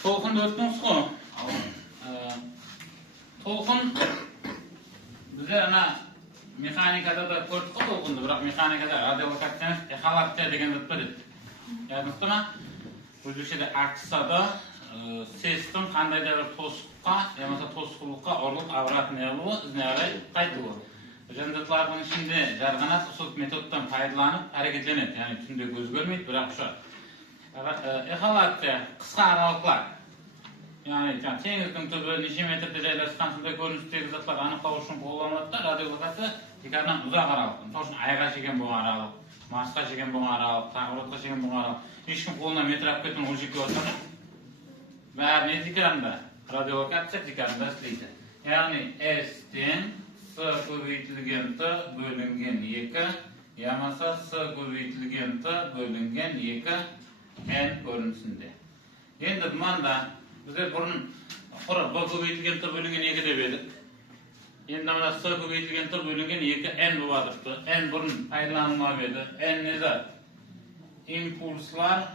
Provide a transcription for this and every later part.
Толқынды өттіңіз ғой. Толқын біздер ана механикада да көрдік қой толқынды, бірақ механикада радиолокация эхолокация деген зат бар еді. Яғни ма? Өзбекшеде аксада сестің қандай да бір тосыққа, ямаса тосқылыққа ұрылып обратный алуы, ізіне қарай қайтуы. Жәндетлардың ішінде жарғанат сол методтан пайдаланып әрекетленеді, яғни түнде көз көрмейді, бірақ ұшады. Эхолокация қысқа аралықлар. Яғни теңіздің түбі неше метрде жайласқан сондай көріністегі затлар анықтау үшін қолданылады да, радиолокация декарынан ұзақ аралық. Мысалы үшін айға шеген болған аралық, Марсқа шеген болған аралық, тағыротқа шеген болған аралық. Ешкім қолына метр алып кеткен ол жеке отырды. Бәрі не декарында? Радиолокация декарында істейді. Яғни S-тен С көбейтілген Т бөлінген 2, ямаса С көбейтілген Т бөлінген 2 N көрінісінде. Енді бұманда біздер бұрын Б көбейтілген Т бөлінген 2 деп едік. Енді мына С көбейтілген Т бөлінген 2 N болатыпты. N бұрын пайдаланылмап еді. N не зат? Импульслар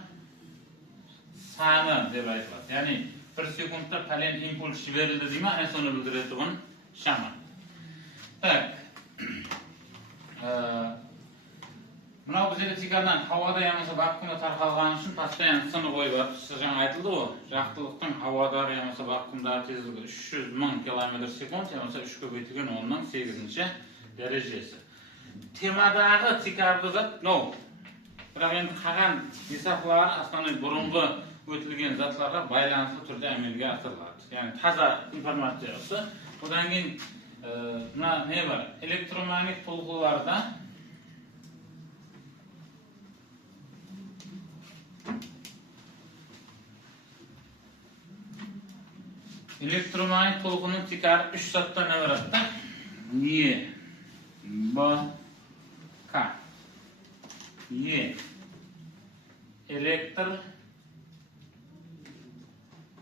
саны деп айтылады. Яғни 1 секундта пәлен импульс жіберілді дейма, соны білдіретұғын шама. Так. Мынау біздегі тикардан хауада ямаса вакуумда тарқалған үшін постоянно сыны қойып жатыр. Жаңа айтылды ғой, жақтылықтың хауадағы ямаса вакуумдағы тезілігі 300 мың км секунд, ямаса 3 көбейтілген 10-ның 8-ші дәрежесі. Темадағы тикарды зат, бірақ енді қаған есаплары основной бұрынғы өтілген затларға байланысты түрде әмелге асырылады. Яғни таза информация осы. Одан кейін мына не бар? Электромагнит толқуларда электромагнит толқынның тикары 3 заттан ibarat да. E, B, K. E электр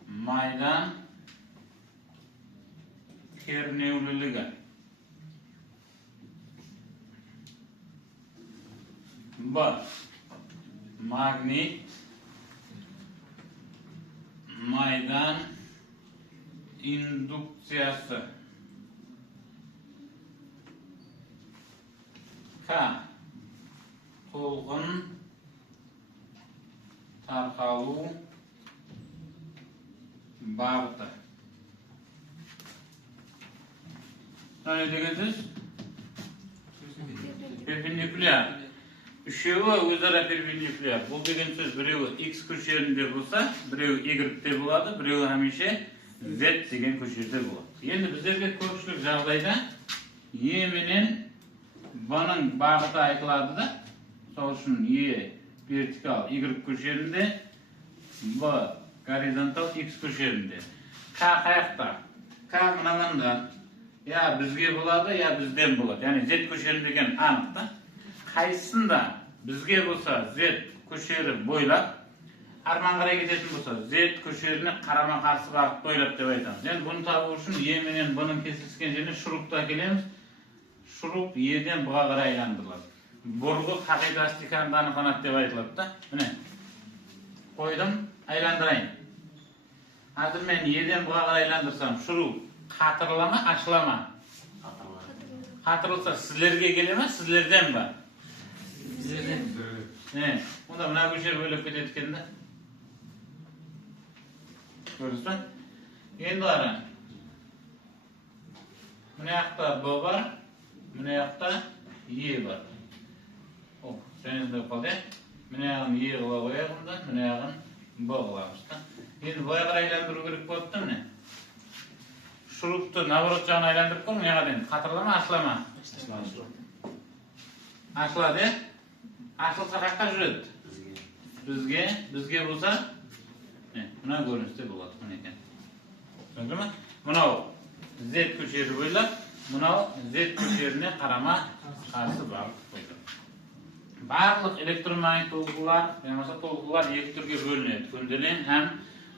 майдан кернеулілігі. Б. Магнит майдан индукциясы. К. Толқын тарқалу бағыты. Ne деген сөз? Перпендикуляр. Үшеуі өзара перпендикуляр. Бұл деген сөз біреуі X көшерінде болса, біреуі Y-де болады, біреуі әмеше Z деген көшерде болады. Енді біздерге көпшілік жағдайда E менен B-ның бағыты айтылады да. Сол үшін E вертикал Y көшерінде, B горизонтал X көшерінде. K қаяқта? K мынағанда. Я бізге болады, я бізден болады. Яғни Z көшері деген анық та. Қайсында бізге болса Z көшері бойлап, арман қарай кететін болса Z көшеріне қарама қарсы бағыт бойлап деп айтамыз. Енді бұны табу үшін E менен B-ның кесіліскен жеріне шурупты әкелеміз. Шуруп E-ден B-ға қарай айландырылады. Бұрғы қағидасы тикарында анықталады деп айтылады да. Міне. Қойдым, айландырайын. Қазір мен E-ден B-ға қарай айландырсам, шуруп қатырыла ма, ашыла ма? Қатырылса сіздерге келе ма, сіздерден ба? Сіздерден. Онда мына көшер бөліп кетеді екен да. Көрдіңіз ба? Енді ара. Мына жақта B бар, мына жақта E бар. Жаңызды қалды. Мына жағын E қыла қояғым да, мына жағын B қыламыз да. Енді былай қарай айландыру керек болды да міне. Шурупты наоборот жағын айландырып қой, мына дейін қатырыла ма, ашыла ма? Ашылады, ашылса қаққа жүреді? Бізге болса, мына көріністе болады мұны екен. Түсінді ме? Мұнау Z көшері бойлап, мұнау Z көшеріне қарама қарсы бағыт қойды. Барлық электромагнит толқулар, ямаса толқулар екі түрге бөлінеді. Көнделен һәм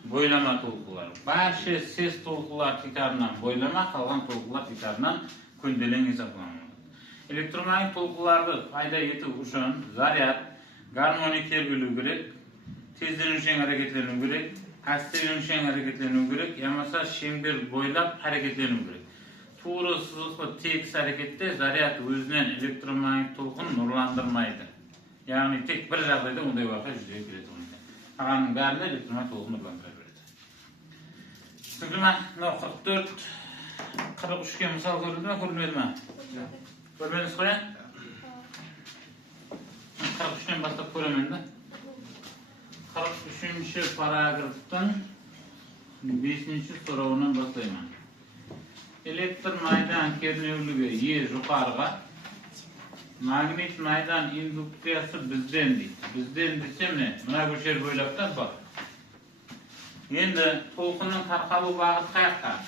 бойлама толқулар. Барша сес толқулар тикарынан бойлама, қалған толқулар тикарынан көнделен есептелінеді. Электромагнит толқуларды пайда ету үшін заряд, гармоник тербелу керек, тездену үшін әрекетлену керек, Asti yönüşen hareketleniyor gerek. Yamasa şember boylap hareketleniyor gerek. Tuğru sızılıklı tek harekette zaryat özünden elektromanyetik tolkun nurlandırmaydı. Yani tek bir жағдайда onday vaka жүзеге келеді. Ағаның бәрінде elektromanyetik tolkun nurlandыра береді. Sıkılma, 44, 43'ke misal görüldü mü, görülmedi mi? Görmediniz koya? 43'ten başlayıp göremeyin de. 43. paragraftan 5. soruğundan başlayayım. Elektr maydan kernevligi Y yukarıga, magnet maydan induktriyası bizden deydi. Bizden desem ne? Buna köşer boylaptan bak. Endi tolqinning tarqaluv vaqti qayerda?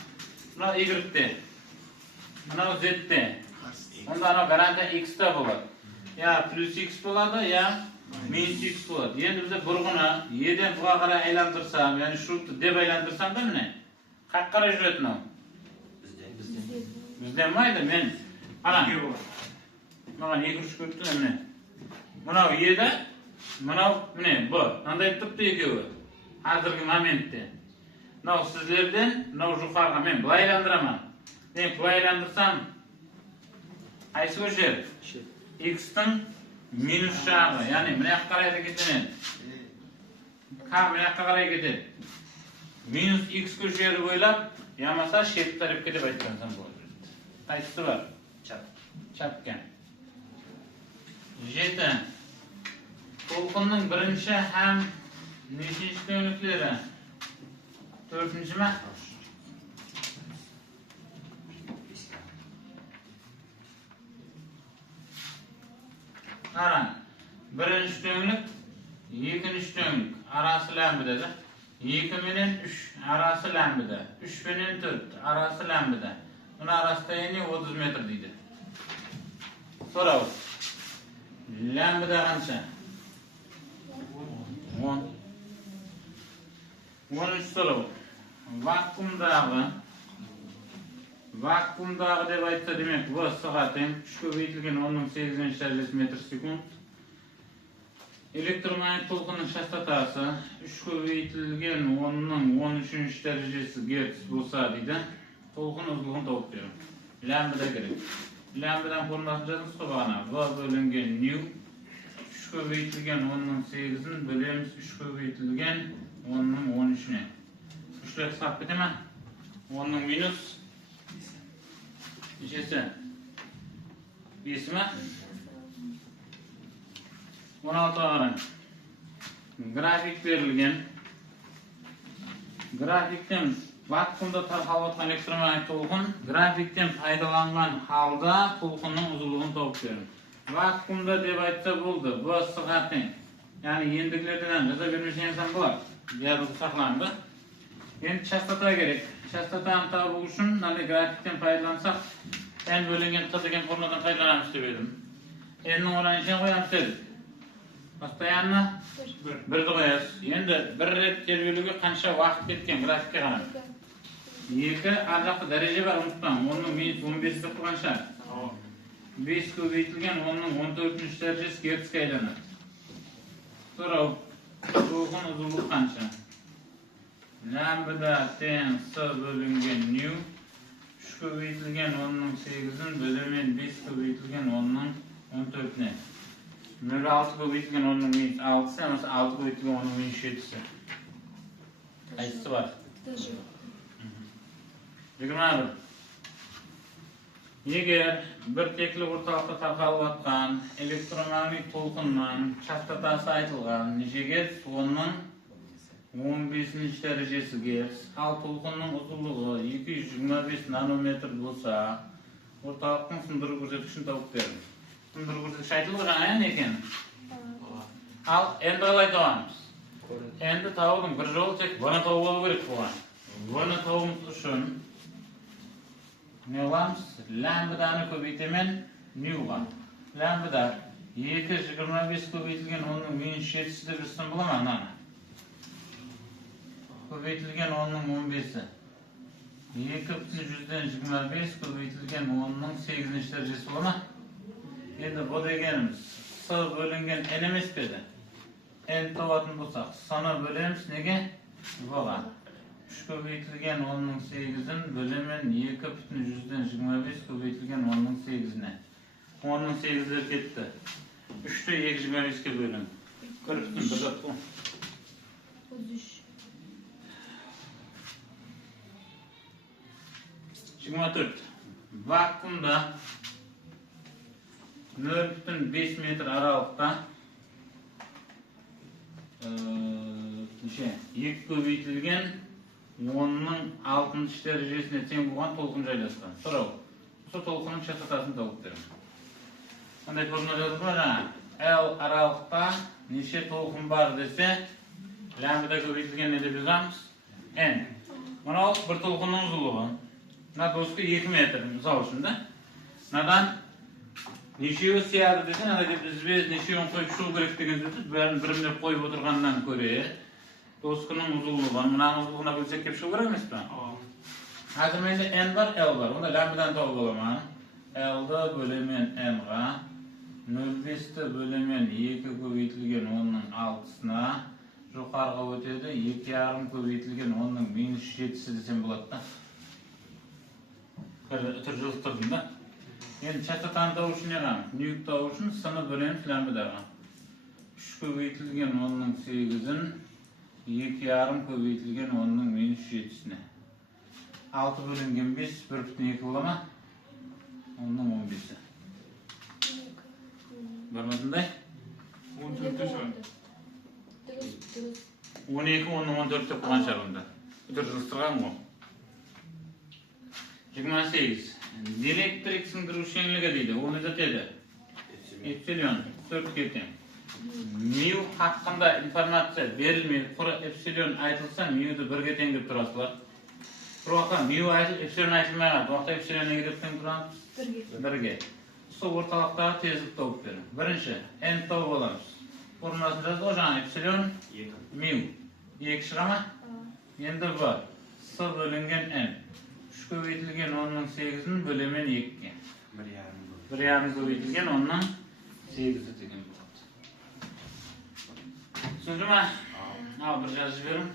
Buna Y'de. Buna Z'de. Onda ana garanta X'da bo'ladi. Ya plus X bo'ladi, ya minus X bo'ladi. Endi biz burg'uni Y'dan buga qaray aylantirsam, ya'ni shu deb aylantirsam-da mana. Qayerga qaray yuradi bu? Bizden mayda men ana mana yegirish ko'pdi mana. Mana Y'da, mana mana bu. Qanday turibdi ikkovi? Hozirgi momentda. Mana sizlardan mana yuqoriga men bu aylantiraman. Men bu aylantirsam qaysi o'sher? X'ning minus jag'i, ya'ni mana yoqqa qaray ketadi. Mana yoqqa qaray ketadi. Minus X köşeri bo'ylab, yamasa shet tarafga deb aytgansam bo'ladi. Qaysi var? Chapgan. Jeta. Tolqinning birinchi ham nechinchi ko'niklari? 4-mi? Qarang. Birinchi ko'niklik, ikkinchi ko'niklik arasi lambida. 2 bilan 3 arasi lambida. 3 bilan 4 arasi lambida. Buni arasida ya'ni 30 metr deydi. So'rov. Lambida qancha? 10. 13 so'rov. Vakuumdagi deb aytsa demak, bu soating 3 ko'paytirilgan 10.8 darajasi metr sekund. Elektromanyetik to'lqinning chastotasi 3 ko'paytirilgan 10.13 darajasi gerts bo'lsa deydi. To'lqin uzunligini topib bering. Lambda kerak. Lambadan formulasini yozamiz qolgani. V bo'lingan nu 3 ko'paytirilgan 10.8 ni bo'lamiz 3 ko'paytirilgan 10.13 ni. 3 lar hisob etaman. 10 minus nechasi? 5 mi? 16 qarang. Grafik berilgan. Grafikdan vakuumda tarqalayotgan elektromanyetik to'lqin grafikdan foydalangan holda to'lqinning uzunligini topib bering. Vakuumda deb aytsa bo'ldi. Bu sifating. Ya'ni yendiliklardan yozib bermasam bo'ladi. Yozib saqlandi. Endi chastota kerak. Chastotani topish uchun mana grafikdan foydalansak, n bo'lingan q degan formuladan foydalanamiz deb edim. Endi o'rnashini qo'yamiz dedik. Постоянно bir qo'yasiz. Endi bir ret terguluga qancha vaqt ketgan grafikka qarang. 2 aniq daraja bor, unutmang. 10.15 deb qancha? 5 ko'paytirilgan 10.14 darajasi gertsga aylanadi. So'rov. To'lqin uzunligi qancha? Lambda ten s bo'lingan nu 3 ko'paytirilgan 10.8 ni bo'laman 5 ko'paytirilgan 10.14 ni. 0.6 ko'paytirilgan 10.6 emas, 6 ko'paytirilgan 10.7. Qaysisi bor? Digimlar. Eğer bir tekli o'rtoqda tarqalayotgan elektromagnetik to'lqinning chastotasi aytilgan necha gerts? 15 darajasi gerts. Al to'lqinning uzunligi 225 nanometr bo'lsa, o'rtoqning sindirib ko'rsatkichini topib bering. Sindirib ko'rsatkichi aytilgan ekan. Al endi aytamiz. Endi tavdim bir yo'l tek buni tavib kerak bo'lgan. Buni tavimiz uchun ne olamiz? Lambdani ko'paytaman, nuga. Lambda 2.25 ko'paytirilgan 10.7 deb yozsam bo'ladimi mana? Ko'paytirilgan 10.15. 2.25 ko'paytirilgan 10.8 darajasi bo'ladimi? Endi bu deganimiz s bo'lingan n emas edi. N to'g'ri bo'lsa, sona bo'lamiz nega? Voilà. 3 көбейтілген 10'ның 8'in bölümün 2,25 көбейтілген 10'ның 8'ine. 10'ның 8'leri ketdi. 3'te 2,25'ke bölün. Көріп тұрсың, бір зат бұл. 33. 24. Vakuumda 0,5 metr aralıkta 2 көбейтілген 10'ның 6 derecesine тең болған толқын жайласқан. Сұрау. Осы толқынның частотасын тауып беріңіз. Қандай формула жазылды ма жаңа? L аралықта неше толқын бар десе, лямбда көбейтілген не деп жазамыз? N. Мынау бір толқынның ұзындығы. Мына доски 2 метр, мысал үшін да. Мынадан нешеуі сияды десе, біз нешеуін қойып шығу керек деген сөз, бәрін бірімдеп қойып отырғаннан көре, доскының ұзындығын, мынаның ұзындығына бөлсек кеп шығу керек емес пе? Қазір менде N бар, L бар. Онда лямбдадан тауып аламын. L-ді бөлемен N-ға, 0,5-ті бөлемен 2 көбейтілген 10'ның 6'сына жоғарыға өтеді, 2,5 көбейтілген 10'ның -7'сі десем болады да. Түр жылықтырдым да. Енді частотаны тауып үшін не қамыз? Ньют тауып үшін сыны бөлеміз лямбдаға. 3 көбейтілген 10'ның 8'in 2,5 көбейтілген 10'ның -7'сіне. 6 бөлінген 5, 1,2 бола ма? 10'ның 15'i. Бар ма тыңдай? 12 12, 10'ның 14 деп қойған шығар онда. Түр жылыстырған ғой. 28. Диэлектрик сіңдірушеңлігі дейді. Оны жетеді. Эпсилон 4-ке тең. Мю хақында информация берілмей, құры эпсилон айтылса, мюді 1-ге тең деп тұрасылар. Бір уақытта мю айтыл, эпсилон айтылмайға. Бұл уақытта эпсилон неге деп тең тұрамыз? 1-ге. Сол орталықтағы тезлік тауып берін. Бірінші, n тауып аламыз. Формуласын жазды, жаңа эпсилон мю. 2 шыға ма? Енді бар. С бөлінген n. 3 көбейтілген 10'ның 8'in бөлемен 2-ге. 1,5 көбейтілген 10'ның 8'i деген болады. Түсінді ма? Ал бір жазып жіберім.